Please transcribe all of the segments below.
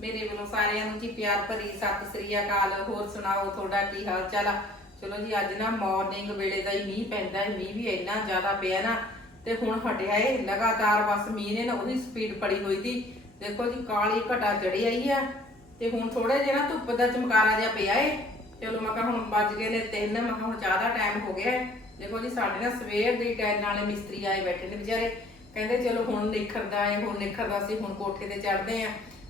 ਮੇਰੇ ਵੱਲੋਂ ਸਾਰਿਆਂ ਨੂੰ ਜੀ ਪਿਆਰ ਭਰੀ ਸਤਿ ਸ੍ਰੀ ਅਕਾਲ। ਹੋਰ ਸੁਣਾਓ, ਤੁਹਾਡਾ ਕੀ ਹਾਲ ਚਾਲ ਆ? ਚਲੋ ਜੀ, ਅੱਜ ਨਾ ਮਾਰਨਿੰਗ ਵੇਲੇ ਦਾ ਹੀ ਮੀਂਹ ਪੈਂਦਾ ਹੈ, ਮੀਂਹ ਵੀ ਇੰਨਾ ਜ਼ਿਆਦਾ ਪਿਆ ਨਾ, ਤੇ ਹੁਣ ਹਟਿਆ ਏ ਲਗਾਤਾਰ ਬਸ ਮੀਂਹ ਨੇ ਨਾ ਉਹਦੀ ਸਪੀਡ ਫੜੀ ਹੋਈ ਸੀ। ਦੇਖੋ ਜੀ, ਕਾਲੀ ਘਟਾ ਚੜੀ ਆਈ ਆ ਤੇ ਹੁਣ ਥੋੜੇ ਜਿਹਾ ਨਾ ਧੁੱਪ ਦਾ ਚਮਕਾਰਾ ਜਿਹਾ ਪਿਆ ਏ। ਚਲੋ ਮੈਂ ਕਿਹਾ ਹੁਣ ਵੱਜ ਗਏ ਨੇ ਤਿੰਨ, ਮੈਂ ਕਿਹਾ ਹੁਣ ਜ਼ਿਆਦਾ ਟਾਈਮ ਹੋ ਗਿਆ ਦੇਖੋ ਜੀ, ਸਾਡੇ ਨਾ ਸਵੇਰ ਦੀ ਟਾਈਮ ਨਾਲੇ ਮਿਸਤਰੀ ਆਏ ਬੈਠੇ ਨੇ ਵਿਚਾਰੇ। ਕਹਿੰਦੇ ਚਲੋ ਹੁਣ ਨਿਖਰਦਾ ਏ, ਹੁਣ ਨਿਖਰਦਾ ਸੀ, ਹੁਣ ਕੋਠੇ ਤੇ ਚੜਦੇ ਆ।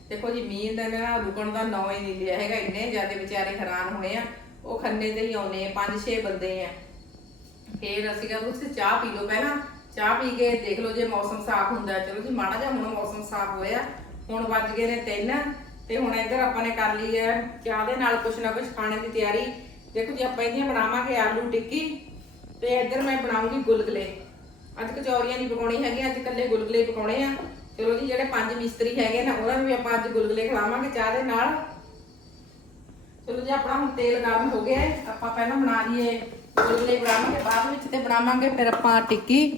ਦੇਖੋ ਜੀ, ਮੀਂਹ ਦਾ ਨਾ ਰੁਕਣ ਦਾ ਨਾਂ ਹੀ ਨਹੀਂ ਲਿਆ ਹੈਗਾ ਇੰਨੇ ਜ਼ਿਆਦਾ ਵਿਚਾਰੇ ਹੈਰਾਨ ਹੋਏ ਆ। ਉਹ ਖੰਨੇ ਤੇ ਹੀ ਆਉਨੇ ਆ, ਪੰਜ ਛੇ ਬੰਦੇ ਆ। ਫੇਰ ਅਸੀਂ ਕਹਿੰਦੇ ਤੁਸੀਂ ਚਾਹ ਪੀ ਲਓ ਪਹਿਲਾਂ। ਚਾਹ ਪੀ ਕੇ ਦੇਖ ਲਓ ਜੇ ਮੌਸਮ ਸਾਫ਼ ਹੁੰਦਾ ਚਲੋ ਜੀ, ਮਾੜਾ ਜਿਹਾ ਹੁਣ ਮੌਸਮ ਸਾਫ਼ ਹੋਇਆ। ਹੁਣ ਵੱਜ ਗਏ ਨੇ ਤਿੰਨ। ਤੇ ਹੁਣ ਇੱਧਰ ਆਪਾਂ ਨੇ ਕਰ ਲਈ ਹੈ ਚਾਹ ਦੇ ਨਾਲ ਕੁਛ ਨਾ ਕੁਛ ਖਾਣੇ ਦੀ ਤਿਆਰੀ। ਦੇਖੋ ਜੀ, ਆਪਾਂ ਇਹਦੀਆਂ ਬਣਾਵਾਂਗੇ ਆਲੂ ਟਿੱਕੀ। ਤੇ ਇੱਧਰ ਮੈਂ ਬਣਾਉਂਗੀ ਗੁਲਗੁਲੇ। ਅੱਜ ਕਚੌਰੀਆਂ ਨਹੀਂ ਪਕਾਉਣੀ ਹੈਗੀਆਂ, ਅੱਜ ਇਕੱਲੇ ਗੁਲਗੁਲੇ ਪਕਾਉਣੇ ਆ। ਚਲੋ ਜੀ ਜਿਹੜੇ ਪੰਜ ਮਿਸਤਰੀ ਹੈਗੇ ਨਾ, ਉਹਨਾਂ ਨੂੰ ਵੀ ਆਪਾਂ ਅੱਜ ਗੁਲਗੁਲੇ ਖਿਲਾਵਾਂਗੇ ਚਾਹ ਦੇ ਨਾਲ। ਚਲੋ ਜੀ, ਆਪਣਾ ਹੁਣ ਤੇਲ ਗਰਮ ਹੋ ਗਿਆ ਹੈ, ਆਪਾਂ ਪਹਿਲਾਂ ਬਣਾ ਲਈਏ ਗੁਲਗੁਲੇ ਬਣਾਵਾਂਗੇ, ਬਾਅਦ ਵਿੱਚ ਤੇ ਬਣਾਵਾਂਗੇ ਫਿਰ ਆਪਾਂ ਟਿੱਕੀ।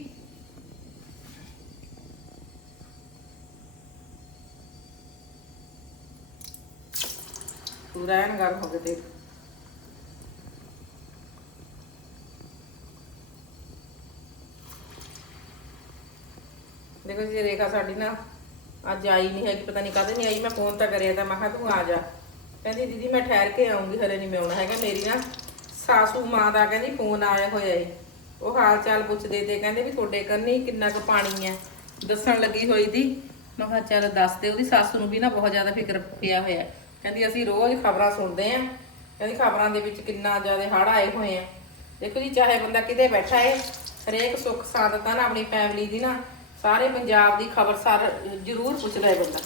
ਪੂਰਾ ਐਨ ਗਰਮ ਹੋ ਗਿਆ ਤੇਲ। ਦੇਖੋ ਜੀ, ਰੇਖਾ ਸਾਡੀ ਨਾ ਅੱਜ ਆਈ ਨਹੀਂ ਹੈਗੀ, ਪਤਾ ਨਹੀਂ ਕਦੇ ਨਹੀਂ ਆਈ, ਮੈਂ ਫੋਨ ਤਾਂ ਕਰਿਆ ਤਾਂ, ਮੈਂ ਕਿਹਾ ਤੂੰ ਆ ਜਾ। ਕਹਿੰਦੀ, ਦੀਦੀ, ਮੈਂ ਠਹਿਰ ਕੇ ਆਉਂਗੀ, ਹਲੇ ਨਹੀਂ ਮੈਂ ਆਉਣਾ ਹੈਗਾ, ਮੇਰੀ ਨਾ ਸਾਸੂ ਮਾਂ ਦਾ ਕਹਿੰਦੀ ਫੋਨ ਆਇਆ ਹੋਇਆ ਏ। ਉਹ ਹਾਲ ਚਾਲ ਪੁੱਛਦੇ ਤੇ ਕਹਿੰਦੇ ਵੀ ਤੁਹਾਡੇ ਕੰਨੀ ਕਿੰਨਾ ਕੁ ਪਾਣੀ ਹੈ ਦੱਸਣ ਲੱਗੀ ਹੋਈ ਦੀ। ਮੈਂ ਕਿਹਾ, ਚੱਲ ਦੱਸ ਦੇ, ਉਹਦੀ ਸੱਸ ਨੂੰ ਵੀ ਨਾ ਬਹੁਤ ਜ਼ਿਆਦਾ ਫਿਕਰ ਪਿਆ ਹੋਇਆ। ਕਹਿੰਦੀ, ਅਸੀਂ ਰੋਜ਼ ਖਬਰਾਂ ਸੁਣਦੇ ਆਂ, ਕਹਿੰਦੀ ਖਬਰਾਂ ਦੇ ਵਿੱਚ ਕਿੰਨਾ ਜ਼ਿਆਦਾ ਹੜ ਆਏ ਹੋਏ ਆ। ਦੇਖੋ ਜੀ, ਚਾਹੇ ਬੰਦਾ ਕਿਤੇ ਬੈਠਾ ਏ, ਹਰੇਕ ਸੁੱਖ ਸਾਧਤਾ ਨਾ ਆਪਣੀ ਫੈਮਿਲੀ ਦੀ ਨਾ ਸਾਰੇ ਪੰਜਾਬ ਦੀ ਖਬਰ ਸਾਰ ਜ਼ਰੂਰ ਪੁੱਛਦਾ ਹੈ ਬੰਦਾ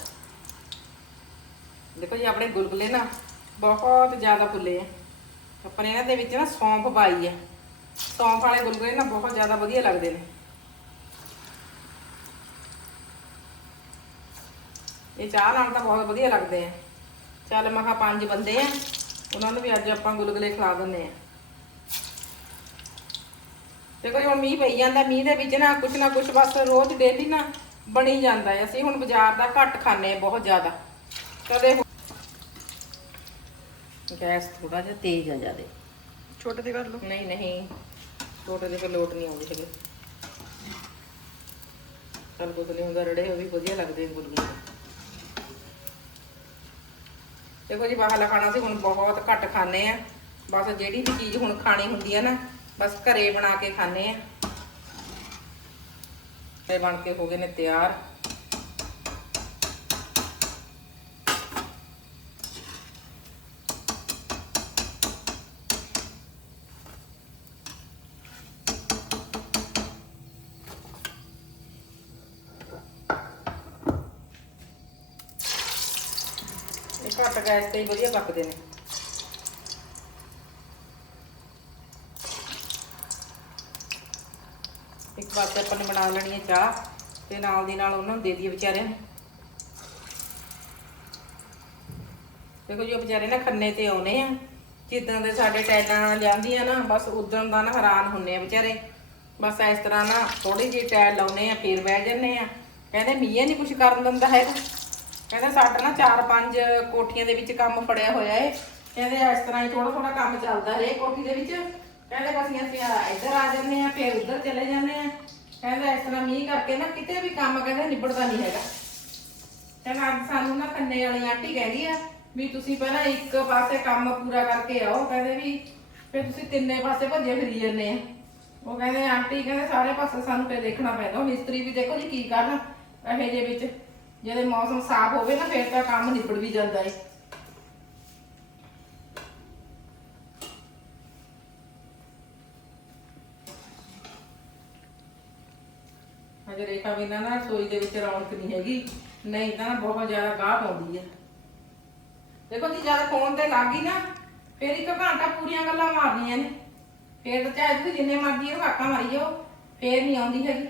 ਦੇਖੋ ਜੀ, ਆਪਣੇ ਗੁਲਗੁਲੇ ਨਾ ਬਹੁਤ ਜ਼ਿਆਦਾ ਫੁੱਲੇ ਆ। ਆਪਣੇ ਇਹਨਾਂ ਦੇ ਵਿੱਚ ਨਾ ਸੌਂਫ ਪਾਈ ਹੈ ਸੌਂਫ ਵਾਲੇ ਗੁਲਗੁਲੇ ਨਾ ਬਹੁਤ ਜ਼ਿਆਦਾ ਵਧੀਆ ਲੱਗਦੇ ਨੇ। ਇਹ ਚਾਹ ਨਾਲ ਤਾਂ ਬਹੁਤ ਵਧੀਆ ਲੱਗਦੇ ਆ। ਚੱਲ ਮੈਂ ਕਿਹਾ ਪੰਜ ਬੰਦੇ ਆ। ਉਹਨਾਂ ਨੂੰ ਵੀ ਅੱਜ ਆਪਾਂ ਗੁਲਗੁਲੇ ਖਿਲਾ ਦਿੰਦੇ ਆ। ਦੇਖੋ ਜੀ ਹੁਣ ਮੀਂਹ ਪਈ ਜਾਂਦਾ ਮੀਂਹ ਦੇ ਵਿੱਚ ਨਾ ਕੁਛ ਨਾ ਕੁਛ ਬਸ ਰੋਜ਼ ਡੇਲੀ ਨਾ ਬਣੀ ਜਾਂਦਾ ਹੈ। ਅਸੀਂ ਹੁਣ ਬਾਜ਼ਾਰ ਦਾ ਘੱਟ ਖਾਂਦੇ ਆ ਬਹੁਤ ਜ਼ਿਆਦਾ। ਕਦੇ ਗੈਸ ਥੋੜਾ ਜਿਹਾ ਤੇਜ਼ ਆ ਜਾਦੇ ਛੋਟੇ ਤੇ ਕਰ ਲਓ। ਨਹੀਂ ਨਹੀਂ ਛੋਟੇ ਦੇ ਫਿਰ ਲੋਟ ਨਹੀਂ ਆਉਂਦੀ ਹੈਗੀ। ਚੱਲ ਗੁਲਗੁਲੇ ਹੁੰਦਾ ਰੜੇ ਉਹ ਵੀ ਵਧੀਆ ਲੱਗਦੇ ਨੇ ਗੁਲਗੁਲੇ ਦੇਖੋ ਜੀ ਬਾਹਰਲਾ ਖਾਣਾ ਸੀ ਹੁਣ ਬਹੁਤ ਘੱਟ ਖਾਂਦੇ ਆ ਬਸ ਜਿਹੜੀ ਵੀ ਚੀਜ਼ ਹੁਣ ਖਾਣੀ ਹੁੰਦੀ ਹੈ ਨਾ ਬਸ ਘਰੇ ਬਣਾ ਕੇ ਖਾਂਦੇ ਆ ਤੇ ਬਣ ਕੇ ਹੋ ਗਏ ਨੇ ਤਿਆਰ ਇਹ ਘੱਟ ਗੈਸ ਤੇ ਹੀ ਵਧੀਆ ਪੱਕਦੇ ਨੇ ਬਸ ਆਪਾਂ ਨੇ ਬਣਾ ਲੈਣੀ ਹੈ ਚਾਹ ਤੇ ਨਾਲ ਦੀ ਨਾਲ ਉਹਨਾਂ ਨੂੰ ਦੇ ਦਈਏ ਵਿਚਾਰਿਆਂ ਨੂੰ। ਦੇਖੋ ਜੀ ਵਿਚਾਰੇ ਨਾ ਖੰਨੇ ਤੇ ਆਉਨੇ ਆ। ਜਿੱਦਾਂ ਦੇ ਸਾਡੇ ਟੈਲਾਂ ਲਿਆਂਦੀਆਂ ਨਾ, ਬਸ ਉਦੋਂ ਦਾ ਨਾ ਹੈਰਾਨ ਹੁੰਨੇ ਆ ਵਿਚਾਰੇ। ਬਸ ਇਸ ਤਰ੍ਹਾਂ ਨਾ ਥੋੜੀ ਜਿਹੀ ਟੈਲ ਲਾਉਨੇ ਆ, ਫੇਰ ਬਹਿ ਜੰਨੇ ਆ। ਕਹਿੰਦੇ ਮੀਆਂ ਨਹੀਂ ਕੁਝ ਕਰਨ ਦਿੰਦਾ ਹੈਗਾ। ਕਹਿੰਦੇ ਸਾਡਾ ਨਾ ਚਾਰ ਪੰਜ ਕੋਠੀਆਂ ਦੇ ਵਿੱਚ ਕੰਮ ਫੜਿਆ ਹੋਇਆ ਏ। ਕਹਿੰਦੇ ਇਸ ਤਰ੍ਹਾਂ ਹੀ ਥੋੜਾ ਥੋੜਾ ਕੰਮ ਚੱਲਦਾ ਹਰੇਕ ਕੋਠੀ ਦੇ ਵਿੱਚ। ਕਹਿੰਦੇ ਬਸ ਅਸੀਂ ਇੱਧਰ ਆ ਜਾਂਦੇ ਆ ਫਿਰ ਉੱਧਰ ਚਲੇ ਜਾਂਦੇ ਆ ਕਹਿੰਦੇ ਇਸ ਤਰ੍ਹਾਂ ਮੀਂਹ ਕਰਕੇ ਨਾ ਕਿਤੇ ਵੀ ਕੰਮ ਕਹਿੰਦੇ ਨਿਬੜਦਾ ਨਹੀਂ ਹੈਗਾ। ਕਹਿੰਦਾ ਅੱਜ ਸਾਨੂੰ ਨਾ ਖੰਨੇ ਵਾਲੀ ਆਂਟੀ ਕਹਿੰਦੀ ਆ ਵੀ ਤੁਸੀਂ ਪਹਿਲਾਂ ਇੱਕ ਪਾਸੇ ਕੰਮ ਪੂਰਾ ਕਰਕੇ ਆਓ, ਕਹਿੰਦੇ ਵੀ ਫਿਰ ਤੁਸੀਂ ਤਿੰਨੇ ਪਾਸੇ ਭੱਜੇ ਫਿਰੀ ਜਾਂਦੇ ਆ। ਉਹ ਕਹਿੰਦੇ ਆਂਟੀ ਕਹਿੰਦੇ ਸਾਰੇ ਪਾਸੇ ਸਾਨੂੰ ਤੇ ਦੇਖਣਾ ਪੈਂਦਾ, ਉਹ ਮਿਸਤਰੀ ਵੀ ਦੇਖੋ ਜੀ ਕੀ ਕਰਨ ਇਹੋ ਜਿਹੇ ਵਿੱਚ। ਜਦੋਂ ਮੌਸਮ ਸਾਫ਼ ਹੋਵੇ ਨਾ, ਫਿਰ ਤਾਂ ਕੰਮ ਨਿਬੜ ਵੀ ਜਾਂਦਾ ਏ। ਕਰੇ ਭਾਵੇਂ ਨਾ ਨਾ ਸੋਈ ਦੇ ਵਿੱਚ ਰੌਣਕ ਨਹੀਂ ਹੈਗੀ ਨਹੀਂ ਤਾਂ ਬਹੁਤ ਜ਼ਿਆਦਾ ਗਾਹ ਪਾਉਂਦੀ ਹੈ ਦੇਖੋ ਜੀ ਜਦ ਫੋਨ ਤੇ ਲੱਗ ਗਈ ਨਾ ਫਿਰ ਇੱਕ ਘੰਟਾ ਪੂਰੀਆਂ ਗੱਲਾਂ ਮਾਰਨੀਆਂ ਨੇ। ਫਿਰ ਤਾਂ ਚਾਹੇ ਤੁਸੀਂ ਜਿੰਨੇ ਮਰਜ਼ੀ ਉਹ ਹਾਕਾ ਮਾਰੀ ਜਾਓ ਫੇਰ ਨਹੀਂ ਆਉਂਦੀ ਹੈਗੀ।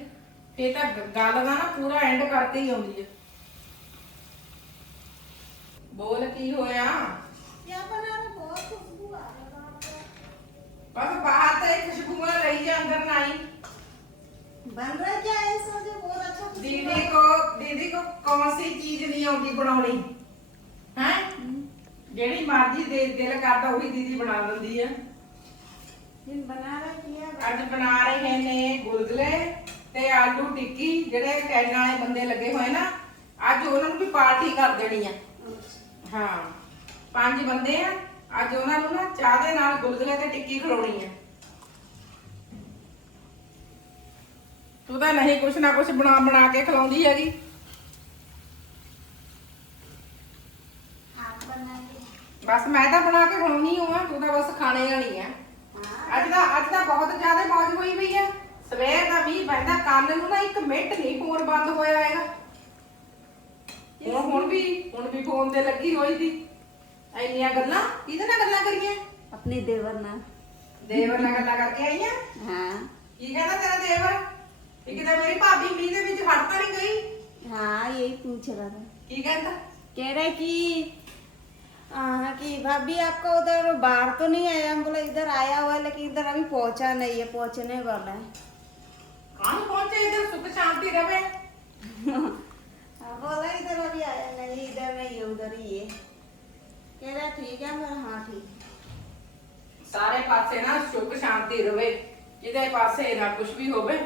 ਫਿਰ ਤਾਂ ਗੱਲ ਦਾ ਨਾ ਪੂਰਾ ਐਂਡ ਕਰਕੇ ਹੀ ਆਉਂਦੀ ਹੈ ਬੋਲ ਕੀ ਹੋਇਆ? ਬਸ ਬਾਹਰ ਤਾਂ ਇੱਕ ਖੁਸ਼ਬੂ ਨਾਲ ਰਹੀ ਜਾਂ ਅੰਦਰ ਨਾ बन रहा क्या है ऐसा जो बहुत अच्छा खुशबू दीदी आ रहा है? को दीदी को कौन सी चीज नहीं आती बनानी ਜਿਹੜੀ ਮਰਜ਼ੀ ਦੇ ਦਿਲ ਕਰਦਾ ਉਹੀ ਦੀਦੀ ਬਣਾ ਦਿੰਦੀ ਆ दिन बना रही है ਅੱਜ ਬਣਾ ਰਹੇ ਨੇ ਗੁਲਗੁਲੇ ਤੇ ਆਲੂ ਟਿੱਕੀ ਜਿਹੜੇ ਕੈਨ ਵਾਲੇ ਬੰਦੇ ਲੱਗੇ ਹੋਏ ਨਾ ਅੱਜ ਉਹਨਾਂ ਨੂੰ ਵੀ ਪਾਰਟੀ ਕਰ ਦੇਣੀ ਆ ਹਾਂ ਪੰਜ ਬੰਦੇ ਆ ਅੱਜ ਉਹਨਾਂ ਨੂੰ ਨਾ ਚਾਹ ਦੇ ਨਾਲ ਗੁਲਗੁਲੇ ਤੇ ਟਿੱਕੀ ਖਿਲਾਉਣੀ ਆ ਤੂੰ ਤਾਂ ਨਹੀਂ ਕੁਛ ਨਾ ਕੁਛ ਬਣਾ ਬਣਾ ਕੇ ਖਿਲਾਉਂਦੀ ਹੈਗੀ। ਬਸ ਮੈਂ ਤਾਂ ਬਣਾ ਕੇ ਖਿਲਾਉਣੀ ਹਾਂ ਤੂੰ ਤਾਂ ਬਸ ਖਾਣੇ ਵਾਲੀ ਹੈ। ਅੱਜ ਦਾ ਅੱਜ ਦਾ ਬਹੁਤ ਜ਼ਿਆਦਾ ਮੌਜ ਹੋਈ ਪਈ ਹੈ ਸਵੇਰ ਦਾ ਵੀ ਬੰਦਾ ਕੱਲ ਨੂੰ ਨਾ ਇੱਕ ਮਿੰਟ ਨਹੀਂ ਫੋਨ ਬੰਦ ਹੋਇਆ ਹੈਗਾ। ਹੁਣ ਹੁਣ ਵੀ ਹੁਣ ਵੀ ਫੋਨ ਤੇ ਲੱਗੀ ਹੋਈ ਸੀ। ਐਨੀਆਂ ਗੱਲਾਂ ਕਿਹਦੇ ਨਾਲ ਗੱਲਾਂ ਕਰੀਆਂ? ਆਪਣੇ ਦੇਵਰ ਨਾਲ। ਦੇਵਰ ਨਾਲ ਗੱਲਾਂ ਕਰਕੇ ਆਈਆਂ? ਹਾਂ। ਕੀ ਕਹਿੰਦਾ ਤੇਰਾ ਦੇਵਰ? ਵੀ ਕਿਤੇ ਮੇਰੀ ਭਾਬੀ ਮੀਂਹ ਦੇ ਵਿੱਚ ਹੜ ਤਾਂ ਨਹੀਂ ਗਈ हाँ यही पूछ रहा था ਕੀ ਕਹਿੰਦਾ कह रहे कि हाँ कि भाभी आपका उधर बाहर तो नहीं आया हम बोला इधर आया हुआ है लेकिन इधर अभी पहुंचा नहीं है पहुंचने वाला है ਕਾਹਨੂੰ ਪਹੁੰਚੇ ਇਧਰ ਸੁਖ ਸ਼ਾਂਤੀ ਰਵੇ हाँ, बोला इधर अभी आया नहीं इधर नहीं है उधर ही है कह रहा ठीक है मैं हाँ ठीक ਸਾਰੇ ਪਾਸੇ ਨਾ ਸੁਖ ਸ਼ਾਂਤੀ ਰਵੇ ਜਿਹਦੇ ਪਾਸੇ ਨਾ ਕੁਝ ਵੀ ਹੋਵੇ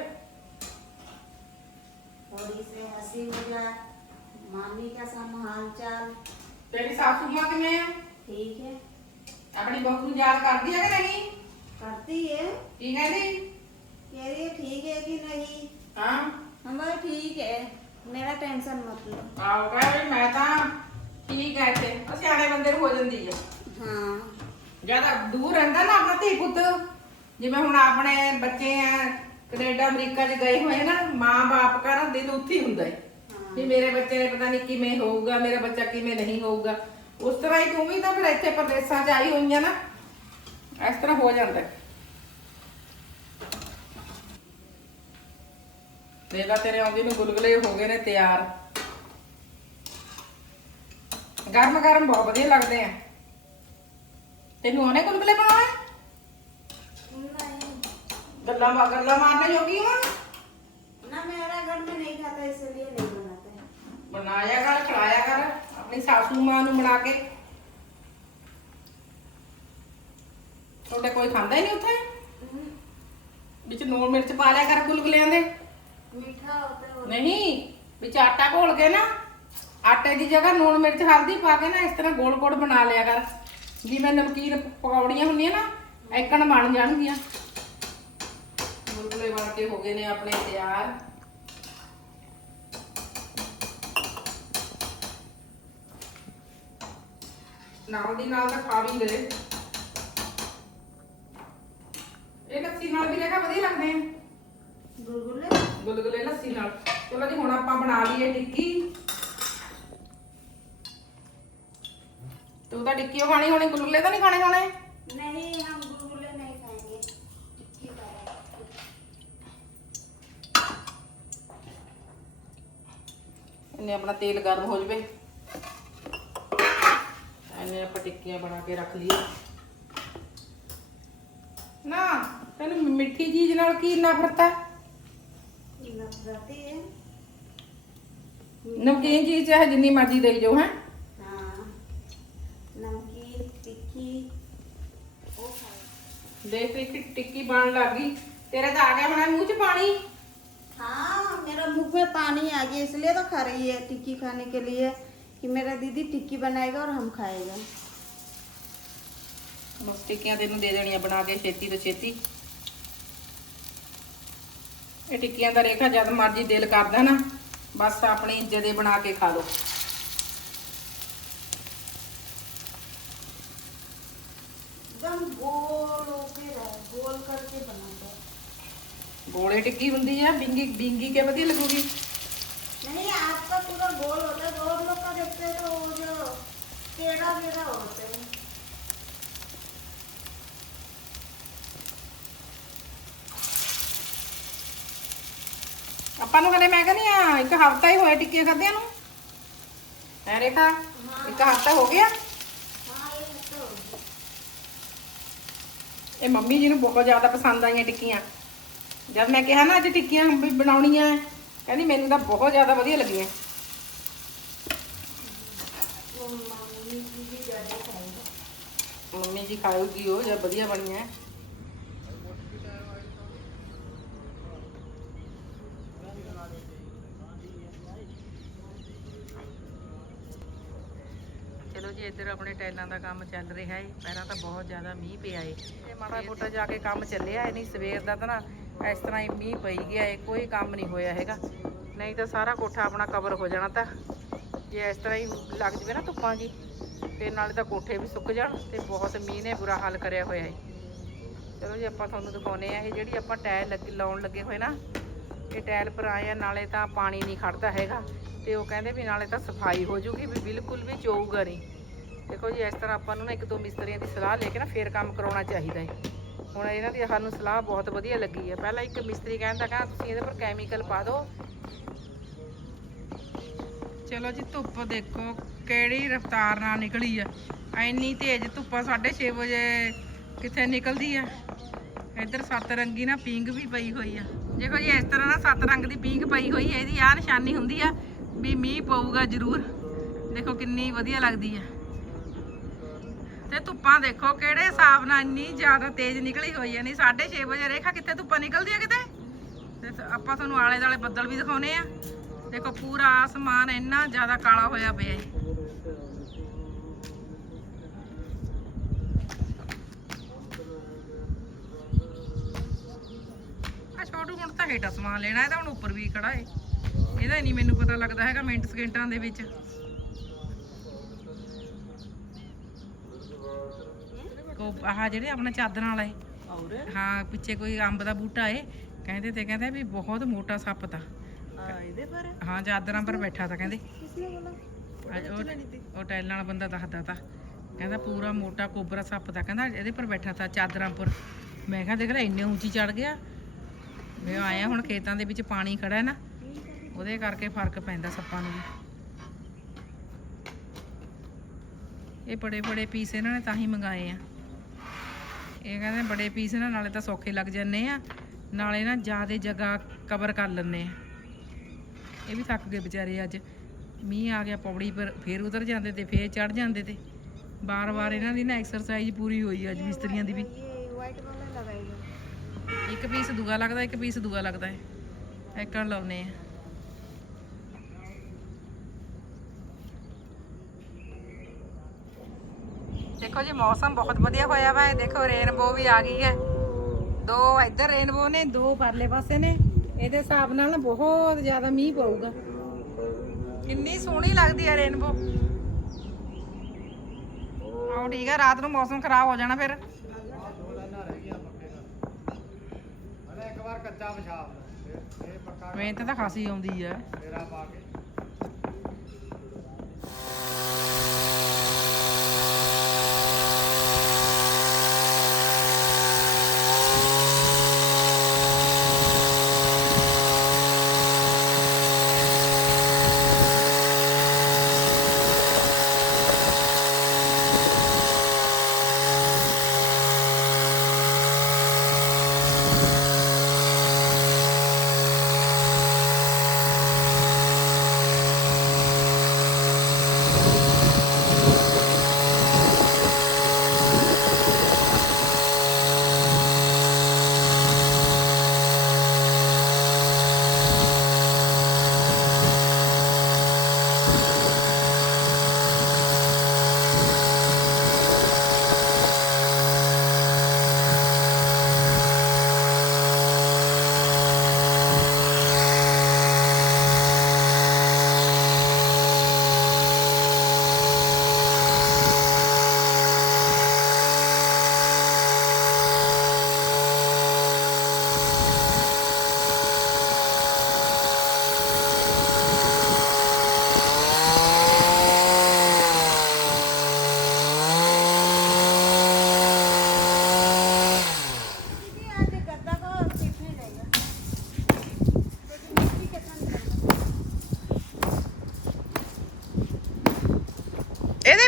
थोड़ी से हंसी मजाक मामी का सब हाल चाल ਤੇਰੀ ਸਾਸੂ ਮਾਂ ਕਿਵੇਂ ਆ ठीक है ਆਪਣੀ ਬਹੂ ਨੂੰ ਯਾਦ ਕਰਦੀ ਹੈ ਕਿ ਨਹੀਂ करती है ਕੀ ਕਹਿੰਦੀ कह रही है ठीक है कि नहीं ਹਾਂ हम बोले ठीक है मेरा टेंशन मत लो ਆਓ ਕਹੇ ਵੀ ਮੈਂ ਤਾਂ ਠੀਕ ਹੈ ਇੱਥੇ ਉਹ ਸਿਆਣੇ ਬੰਦੇ ਨੂੰ ਹੋ ਜਾਂਦੀ ਹੈ हाँ ਜਿਆਦਾ ਦੂਰ ਰਹਿੰਦਾ ਨਾ ਆਪਣਾ ਧੀ ਪੁੱਤ ਜਿਵੇਂ ਹੁਣ ਆਪਣੇ ਬੱਚੇ ਆ ਕੈਨੇਡਾ ਅਮਰੀਕਾ 'ਚ ਗਏ ਹੋਏ ਨਾ ਮਾਂ-ਬਾਪ ਦਾ ਨਾ ਦਿਲ ਉੱਥੇ ਹੀ ਹੁੰਦਾ ਹੈ। ਵੀ ਮੇਰੇ ਬੱਚੇ ਨੇ ਪਤਾ ਨਹੀਂ ਕਿਵੇਂ ਹੋਊਗਾ ਮੇਰਾ ਬੱਚਾ ਕਿਵੇਂ ਨਹੀਂ ਹੋਊਗਾ। ਉਸ ਤਰ੍ਹਾਂ ਹੀ ਤੂੰ ਵੀ ਤਾਂ ਫਿਰ ਇੱਥੇ ਪ੍ਰਦੇਸਾਂ 'ਚ ਆਈ ਹੋਈਆਂ ਨਾ। ਇਸ ਤਰ੍ਹਾਂ ਹੋ ਜਾਂਦਾ ਹੈ ਦੇਖਾ ਤੇਰੇ ਆਉਂਦੀ ਨੂੰ ਗੁਲਗੁਲੇ ਹੋ ਗਏ ਨੇ ਤਿਆਰ। ਗਰਮ ਗਰਮ ਬਹੁਤ ਵਧੀਆ ਲੱਗਦੇ ਆ। ਤੈਨੂੰ ਉਹਨੇ ਗੁਲਗੁਲੇ ਬਣਾਏ ਗੱਲਾਂ ਮਾ ਗੱਲਾਂ ਮਾਰਨੇ ਜੋਗੀ ਹੁਣ ना मेरा घर में नहीं खाता इसलिए नहीं बनाते हैं ਬਣਾਇਆ ਕਰ ਖਿਲਾਇਆ ਕਰ ਆਪਣੀ ਸਾਸੂ ਮਾਂ ਨੂੰ ਬਣਾ ਕੇ ਤੁਹਾਡੇ ਕੋਈ ਖਾਂਦਾ ਹੀ ਨਹੀਂ ਉੱਥੇ ਵਿੱਚ ਨੂਣ ਮਿਰਚ ਪਾ ਲਿਆ ਕਰ ਗੁਲਗੁਲਿਆਂ ਦੇ मीठा होता है वो ਨਹੀਂ ਵਿੱਚ ਆਟਾ ਘੋਲ ਕੇ ਨਾ ਆਟੇ ਦੀ ਜਗ੍ਹਾ ਨੂਣ ਮਿਰਚ ਹਲਦੀ ਪਾ ਕੇ ਨਾ ਇਸ ਤਰ੍ਹਾਂ ਗੋਲ ਗੋਲ ਬਣਾ ਲਿਆ ਕਰ ਜਿਵੇਂ ਨਮਕੀਨ ਪਕੌੜੀਆਂ ਹੁੰਦੀਆਂ ਨਾ ਐਕਣ ਬਣ ਜਾਣਗੀਆਂ ਗੁਲਗੁਲੇ ਬਣ ਕੇ ਹੋ ਗਏ ਨੇ ਆਪਣੇ ਤਿਆਰ। ਨਾਲ ਦੀ ਨਾਲ ਤਾਂ ਖਾ ਵੀ ਲਏ। ਇਹ ਲੱਸੀ ਨਾਲ ਵੀ ਲੈਗਾ ਵਧੀਆ ਲੱਗਦੇ ਗੁਲਗੁਲੇ? ਗੁਲਗੁਲੇ ਲੱਸੀ ਨਾਲ। ਚਲੋ ਜੀ ਹੁਣ ਆਪਾਂ ਬਣਾ ਲਈਏ ਟਿੱਕੀ। ਤੂੰ ਤਾਂ ਟਿੱਕੀ ਖਾਣੀ ਹੋਣੀ ਗੁਲਗੁਲੇ ਤਾਂ ਨਹੀਂ ਖਾਣੇ ਹੋਣੇ? ਨਹੀਂ ਹਮ ਇਹਨੇ ਆਪਣਾ ਤੇਲ ਗਰਮ ਹੋ ਜਵੇ। ਇਹਨੇ ਆਪਾਂ ਟਿੱਕੀਆਂ ਬਣਾ ਕੇ ਰੱਖ ਲਈਏ ਨਾ ਤੈਨੂੰ ਮਿੱਠੀ ਚੀਜ਼ ਨਾਲ ਕੀ ਨਫ਼ਰਤ ਹੈ? ਨਫ਼ਰਤ ਹੈ ਨਮਕੀਨ ਚੀਜ਼ ਚਾਹੇ ਜਿੰਨੀ ਮਰਜ਼ੀ ਦੇਈ ਜਾਓ ਹੈ? ਨਮਕੀਨ ਟਿੱਕੀ ਉਹ ਦੇਖ ਤੇ ਟਿੱਕੀ ਬਣ ਲੱਗੀ ਤੇਰੇ ਤਾਂ ਆ ਗਿਆ ਹੁਣ ਮੂੰਹ 'ਚ ਪਾਣੀ। हाँ मेरा मुंह में पानी आ गया इसलिए तो खा रही है टिक्की खाने के लिए कि मेरा दीदी टिक्की बनाएगा और हम खाएगा ਬਸ ਟਿੱਕੀਆਂ ਤੈਨੂੰ ਦੇ ਦੇਣੀਆਂ ਬਣਾ ਕੇ ਛੇਤੀ ਤੋਂ ਛੇਤੀ ਇਹ ਟਿੱਕੀਆਂ ਦਾ ਰੇਖਾ ਜਦ ਮਰਜੀ ਦਿਲ ਕਰਦਾ ਨਾ ਬਸ ਆਪਣੀ ਜਦੇ ਬਣਾ ਕੇ ਖਾ ਲਓ ਗੋਲੇ ਟਿੱਕੀ ਹੁੰਦੀ ਆ ਬਿੰਗੀ ਬਿੰਗੀ ਕੇ ਵਧੀਆ ਲੱਗੂਗੀ नहीं आपका पूरा गोल होता है बहुत लोग का देखते हैं तो वो जो टेढ़ा टेढ़ा होता है ਆਪਾਂ ਨੂੰ ਹਲੇ ਮੈਂ ਕਹਿੰਦੀ ਆ ਇੱਕ ਹਫਤਾ ਹੀ ਹੋਇਆ ਟਿੱਕੀਆਂ ਖਾਦਿਆਂ ਨੂੰ ਐ ਰੇਖਾ ਇੱਕ ਹਫਤਾ ਹੋ ਗਿਆ हाँ ये तो ਇਹ ਮੰਮੀ ਜੀ ਨੂੰ ਬਹੁਤ ਜ਼ਿਆਦਾ ਪਸੰਦ ਆਈਆਂ ਟਿੱਕੀਆਂ ਜਦ ਮੈਂ ਕਿਹਾ ਨਾ ਅੱਜ ਟਿੱਕੀਆਂ ਬਣਾਉਣੀਆਂ ਕਹਿੰਦੀ ਮੈਨੂੰ ਤਾਂ ਬਹੁਤ ਜ਼ਿਆਦਾ ਵਧੀਆ ਲੱਗੀਆਂ। ਮੰਮੀ ਜੀ ਖਾਊਗੀ ਉਹ ਜਾਂ ਵਧੀਆ ਬਣੀਆਂ। ਚਲੋ ਜੀ, ਇੱਧਰ ਆਪਣੇ ਟਾਈਲਾਂ ਦਾ ਕੰਮ ਚੱਲ ਰਿਹਾ ਏ। ਪਹਿਲਾਂ ਤਾਂ ਬਹੁਤ ਜ਼ਿਆਦਾ ਮੀਂਹ ਪਿਆ ਏ। ਤੇ ਮਾੜਾ ਮੋਟਾ ਜਾ ਕੇ ਕੰਮ ਚੱਲਿਆ ਹੈ ਨਹੀਂ ਸਵੇਰ ਦਾ ਤਾਂ ਨਾ ਇਸ ਤਰ੍ਹਾਂ ਹੀ ਮੀਂਹ ਪਈ ਗਿਆ ਏ ਕੋਈ ਕੰਮ ਨਹੀਂ ਹੋਇਆ ਹੈਗਾ। ਨਹੀਂ ਤਾਂ ਸਾਰਾ ਕੋਠਾ ਆਪਣਾ ਕਵਰ ਹੋ ਜਾਣਾ ਤਾਂ। ਜੇ ਇਸ ਤਰ੍ਹਾਂ ਹੀ ਲੱਗ ਜਵੇ ਨਾ ਧੁੱਪਾਂ ਜੀ, ਤੇ ਨਾਲੇ ਤਾਂ ਕੋਠੇ ਵੀ ਸੁੱਕ ਜਾਣ ਤੇ ਬਹੁਤ ਮੀਂਹ ਨੇ ਬੁਰਾ ਹਾਲ ਕਰਿਆ ਹੋਇਆ ਹੈ। ਚਲੋ ਜੀ, ਆਪਾਂ ਤੁਹਾਨੂੰ ਦਿਖਾਉਨੇ ਆ ਇਹ ਜਿਹੜੀ ਆਪਾਂ ਟਾਇਲ ਲੱਗੀ, ਲਾਉਣ ਲੱਗੇ ਹੋਏ ਨਾ, ਇਹ ਟਾਇਲ ਪਰ ਆਏ ਆ, ਨਾਲੇ ਤਾਂ ਪਾਣੀ ਨਹੀਂ ਖੜਦਾ ਹੈਗਾ। ਤੇ ਉਹ ਕਹਿੰਦੇ ਵੀ ਨਾਲੇ ਤਾਂ ਸਫ਼ਾਈ ਹੋ ਜੂਗੀ, ਵੀ ਬਿਲਕੁਲ ਵੀ ਚੋਊਗਾ ਨਹੀਂ। ਦੇਖੋ ਜੀ, ਇਸ ਤਰ੍ਹਾਂ ਆਪਾਂ ਨੂੰ ਨਾ ਇੱਕ ਦੋ ਮਿਸਤਰੀਆਂ ਦੀ ਸਲਾਹ ਲੈ ਕੇ ਨਾ ਫੇਰ ਕੰਮ ਕਰਾਉਣਾ ਚਾਹੀਦਾ ਹੈ। ਹੁਣ ਇਹਨਾਂ ਦੀ ਸਾਨੂੰ ਸਲਾਹ ਬਹੁਤ ਵਧੀਆ ਲੱਗੀ ਹੈ। ਪਹਿਲਾਂ ਇੱਕ ਮਿਸਤਰੀ ਕਹਿੰਦਾ ਕਹਿੰਦਾ, ਤੁਸੀਂ ਇਹਦੇ ਪਰ ਕੈਮੀਕਲ ਪਾ ਦਿਓ। ਚਲੋ ਜੀ, ਧੁੱਪ ਦੇਖੋ ਕਿਹੜੀ ਰਫ਼ਤਾਰ ਨਾਲ ਨਿਕਲੀ ਆ। ਐਨੀ ਤੇਜ਼ ਧੁੱਪਾ 6:30 ਵਜੇ ਕਿੱਥੇ ਨਿਕਲਦੀ ਆ? ਇੱਧਰ ਸੱਤ ਰੰਗੀ ਨਾ ਪਿੰਗ ਵੀ ਪਈ ਹੋਈ ਆ। ਦੇਖੋ ਜੀ, ਇਸ ਤਰ੍ਹਾਂ ਨਾ ਸੱਤ ਰੰਗ ਦੀ ਪਿੰਗ ਪਈ ਹੋਈ ਹੈ ਇਹਦੀ ਆ ਨਿਸ਼ਾਨੀ ਹੁੰਦੀ ਆ ਵੀ ਮੀਂਹ ਪਊਗਾ ਜ਼ਰੂਰ। ਦੇਖੋ ਕਿੰਨੀ ਵਧੀਆ ਲੱਗਦੀ ਆ। ਤੇ ਧੁੱਪਾਂ ਦੇਖੋ ਕਿਹੜੇ ਹਿਸਾਬ ਨਾਲ ਇੰਨੀ ਜ਼ਿਆਦਾ ਤੇਜ਼ ਨਿਕਲੀ ਹੋਈ ਆ ਨਹੀਂ 6:30 ਵਜੇ ਰੇਖਾ ਕਿੱਥੇ ਧੁੱਪਾਂ ਨਿਕਲਦੀ ਆ ਕਿਤੇ? ਤੇ ਆਪਾਂ ਤੁਹਾਨੂੰ ਆਲੇ ਦਾਲੇ ਬੱਦਲ ਵੀ ਦਿਖਾਉਨੇ ਆ। ਦੇਖੋ ਪੂਰਾ ਆਸਮਾਨ ਇੰਨਾ ਜ਼ਿਆਦਾ ਕਾਲਾ ਹੋਇਆ ਪਿਆ ਹੈ ਆ ਛੋਟੂ ਹੁਣ ਤਾਂ ਹੇਠਾਂ ਸਮਾਨ ਲੈਣਾ ਇਹਦਾ ਹੁਣ ਉੱਪਰ ਵੀ ਖੜਾ ਏ। ਇਹਦਾ ਨਹੀਂ ਮੈਨੂੰ ਪਤਾ ਲੱਗਦਾ ਹੈਗਾ ਮਿੰਟ ਸਕਿੰਟਾਂ ਦੇ ਵਿੱਚ। ਕੋ ਆਹ ਜਿਹੜੇ ਆਪਣਾ ਚਾਦਰਾਂ ਵਾਲਾ ਏ। ਹਾਂ ਪਿੱਛੇ ਕੋਈ ਅੰਬ ਦਾ ਬੂਟਾ ਏ। ਕਹਿੰਦੇ ਤੇ ਕਹਿੰਦੇ ਵੀ ਬਹੁਤ ਮੋਟਾ ਸੱਪ ਤਾ। ਹਾਂ ਚਾਦਰਾਂ ਪਰ ਬੈਠਾ ਤਾ ਕਹਿੰਦੇ। ਉਹ- ਉਹ ਟੈਲਾਂ ਵਾਲਾ ਬੰਦਾ ਦੱਸਦਾ ਤਾ। ਕਹਿੰਦਾ ਪੂਰਾ ਮੋਟਾ ਕੋਬਰਾ ਸੱਪ ਦਾ ਕਹਿੰਦਾ ਇਹਦੇ ਪਰ ਬੈਠਾ ਤਾਂ ਚਾਦਰਾਂ ਪਰ। ਮੈਂ ਕਿਹਾ ਦੇਖ ਲੈ ਇੰਨੇ ਉੱਚੀ ਚੜ ਗਿਆ। ਮੈਂ ਆਇਆ ਹੁਣ ਖੇਤਾਂ ਦੇ ਵਿੱਚ ਪਾਣੀ ਖੜਾ ਹੈ ਨਾ। ਉਹਦੇ ਕਰਕੇ ਫ਼ਰਕ ਪੈਂਦਾ ਸੱਪਾਂ ਨੂੰ ਇਹ ਬੜੇ ਬੜੇ ਪੀਸ ਇਹਨਾਂ ਨੇ ਤਾਂ ਹੀ ਮੰਗਾਏ ਆ। ਇਹ ਕਹਿੰਦੇ ਬੜੇ ਪੀਸ ਨਾ, ਨਾਲੇ ਤਾਂ ਸੌਖੇ ਲੱਗ ਜਾਂਦੇ ਆ। ਨਾਲੇ ਨਾ ਜ਼ਿਆਦਾ ਜਗ੍ਹਾ ਕਵਰ ਕਰ ਲੈਂਦੇ ਆ। ਇਹ ਵੀ ਥੱਕ ਗਏ ਵਿਚਾਰੇ ਅੱਜ। ਮੀਂਹ ਆ ਗਿਆ, ਪੌੜੀ ਪਰ ਫੇਰ ਉਤਰ ਜਾਂਦੇ ਤੇ ਫੇਰ ਚੜ ਜਾਂਦੇ ਤੇ। ਬਾਰ-ਬਾਰ ਇਹਨਾਂ ਦੀ ਨਾ ਐਕਸਰਸਾਈਜ਼ ਪੂਰੀ ਹੋਈ ਅੱਜ, ਮਿਸਤਰੀਆਂ ਦੀ ਵੀ। ਇੱਕ ਪੀਸ ਦੂਆ ਲੱਗਦਾ, ਇੱਕ ਪੀਸ ਦੂਆ ਲੱਗਦਾ। ਹੈ ਐਕਣ ਲਾਉਂਦੇ ਆ। ਦੇਖੋ ਜੀ ਮੌਸਮ ਬਹੁਤ ਵਧੀਆ ਹੋਇਆ ਵਾ। ਹੈ ਦੇਖੋ ਰੇਨਬੋ ਵੀ ਆ ਗਈ ਹੈ। ਦੋ ਇੱਧਰ ਰੇਨਬੋ ਨੇ ਦੋ ਪਰਲੇ ਪਾਸੇ ਨੇ। ਇਹਦੇ ਹਿਸਾਬ ਨਾਲ ਨਾ ਬਹੁਤ ਜ਼ਿਆਦਾ ਮੀਂਹ ਪਊਗਾ। ਕਿੰਨੀ ਸੋਹਣੀ ਲੱਗਦੀ ਹੈ ਰੇਨਬੋ ਆਹ ਠੀਕ ਹੈ ਰਾਤ ਨੂੰ ਮੌਸਮ ਖਰਾਬ ਹੋ ਜਾਣਾ ਫਿਰ। ਇਹ ਮਿਹਨਤ ਤਾਂ ਖਾਸੀ ਆਉਂਦੀ ਹੈ। ਫੇਰਾ ਪਾ ਕੇ।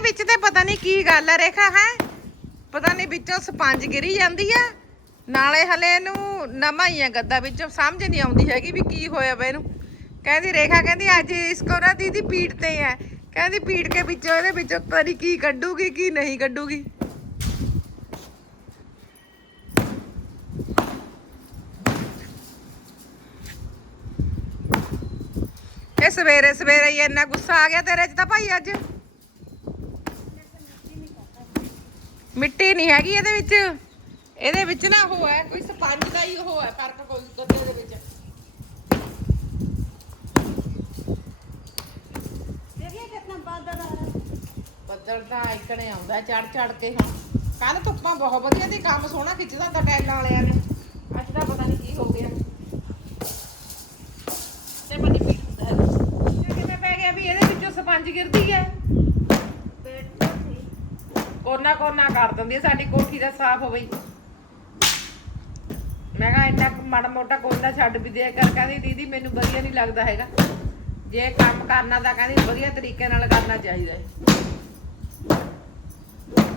ਵਿੱਚ ਤੇ ਪਤਾ ਨਹੀਂ ਕੀ ਗੱਲ ਆ ਰੇਖਾ, ਹੈ? ਪਤਾ ਨਹੀਂ ਵਿੱਚੋਂ ਸਪੰਜ ਗਿਰੀ ਜਾਂਦੀ ਆ। ਨਾਲੇ ਹਲੇ ਇਹਨੂੰ ਨਵਾਂ ਹੀ ਆ ਗੱਦਾ, ਵਿੱਚੋਂ ਸਮਝ ਨਹੀਂ ਆਉਂਦੀ ਹੈਗੀ ਵੀ ਕੀ ਹੋਇਆ ਬਈ ਇਹਨੂੰ। ਕਹਿੰਦੀ, ਰੇਖਾ ਕਹਿੰਦੀ, ਅੱਜ ਇਸਕੋ ਨਾ ਦੀਦੀ ਪੀਟ ਤੇ ਹੈ ਕਹਿੰਦੀ ਪੀਟ ਕੇ ਵਿੱਚੋਂ ਇਹਦੇ ਵਿੱਚੋਂ ਤਰੀ ਕੀ ਕੱਢੂਗੀ, ਕੀ ਨਹੀਂ ਕੱਢੂਗੀ। ਸਵੇਰੇ ਸਵੇਰੇ ਹੀ ਇੰਨਾ ਗੁੱਸਾ ਆ ਗਿਆ ਤੇਰੇ 'ਚ ਤਾਂ ਭਾਈ ਅੱਜ। ਮਿੱਟੀ ਨਹੀਂ ਹੈਗੀ ਇਹਦੇ ਵਿੱਚ। ਇਹਦੇ ਵਿੱਚ ਨਾ ਉਹ ਹੈ ਕੋਈ ਸਪੰਜ ਦਾ ਹੀ ਉਹ ਹੈ ਫ਼ਰਕ ਕੋਈ ਗੱਦੇ ਦੇ ਵਿੱਚ। ਬੱਦਲ ਤਾਂ ਇਕਣੇ ਆਉਂਦਾ ਚੜ ਚੜ ਕੇ ਹੁਣ ਕੱਲ ਧੁੱਪਾਂ ਬਹੁਤ ਵਧੀਆ ਤੇ ਕੰਮ ਸੋਹਣਾ ਖਿੱਚਦਾ ਤਾਂ ਟੈਲਾਂ ਵਾਲਿਆਂ ਨੇ। ਅੱਜ ਤਾਂ ਪਤਾ ਨਹੀਂ ਕੀ ਹੋ ਗਿਆ। ਤੇ ਬੜੀ ਪੀੜ ਹੁੰਦਾ ਕਿਵੇਂ ਪੈ ਗਿਆ ਵੀ ਇਹਦੇ ਵਿੱਚੋਂ ਸਪੰਜ ਗਿਰਦੀ ਹੈ। ਕੋਨਾ ਕੋਨਾ ਕਰ ਦਿੰਦੀ ਹੈ ਸਾਡੀ ਕੋਠੀ ਦਾ ਸਾਫ਼ ਹੋਵੇ ਮੈਂ ਕਿਹਾ ਇੰਨਾ ਕੁ ਮਾੜਾ ਮੋਟਾ ਕੋਨਾ ਛੱਡ ਵੀ ਦਿਆ ਕਰ, ਕਹਿੰਦੀ ਦੀਦੀ ਮੈਨੂੰ ਵਧੀਆ ਨਹੀਂ ਲੱਗਦਾ ਹੈਗਾ। ਜੇ ਕੰਮ ਕਰਨਾ ਤਾਂ ਕਹਿੰਦੀ ਵਧੀਆ ਤਰੀਕੇ ਨਾਲ ਕਰਨਾ ਚਾਹੀਦਾ ਹੈ।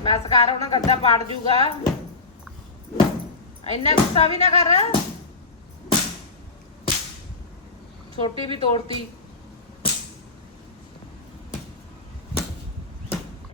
ਬਸ ਕਰ, ਹੁਣ ਗੱਦਾ ਪਾੜ ਜੂਗਾ। ਇੰਨਾ ਗੁੱਸਾ ਵੀ ਨਾ ਕਰ। ਛੋਟੀ ਵੀ ਤੋੜਤੀ।